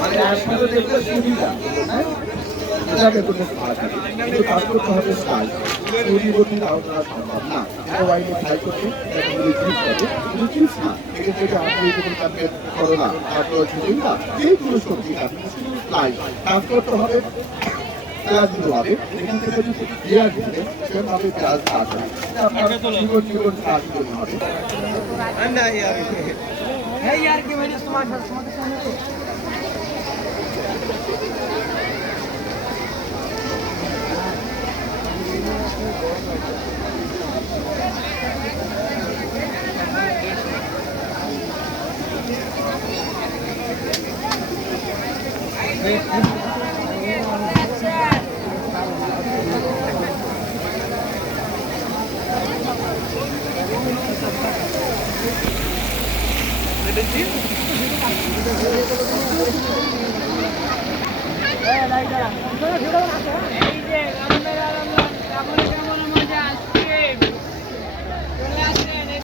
মানে একসাথে দেখলে সুবিধা, হ্যাঁ এটাকে কোনো ভাড়া থাকে কিন্তু কাজ করতে হবে স্টাইল সুবিধা আলোচনা সম্ভব না মোবাইলে ট্রাই করতে চিপস হবে কিন্তু চিপস না এখান থেকে আপনি কোনো চ্যাম্পিয়ন করোনা তারপর ঝুঁকিটা যে কোনো সবজি আপনি শুধু স্টাইল কাজ করতে হবে পেঁয়াজ দিতে হবে এখান থেকে যদি পেঁয়াজ দিতে সেভাবে পেঁয়াজ কাজ হবে আপনার জীবন জীবন কাজ করতে হবে यार की मैंने तुम्हारे सामने এই যে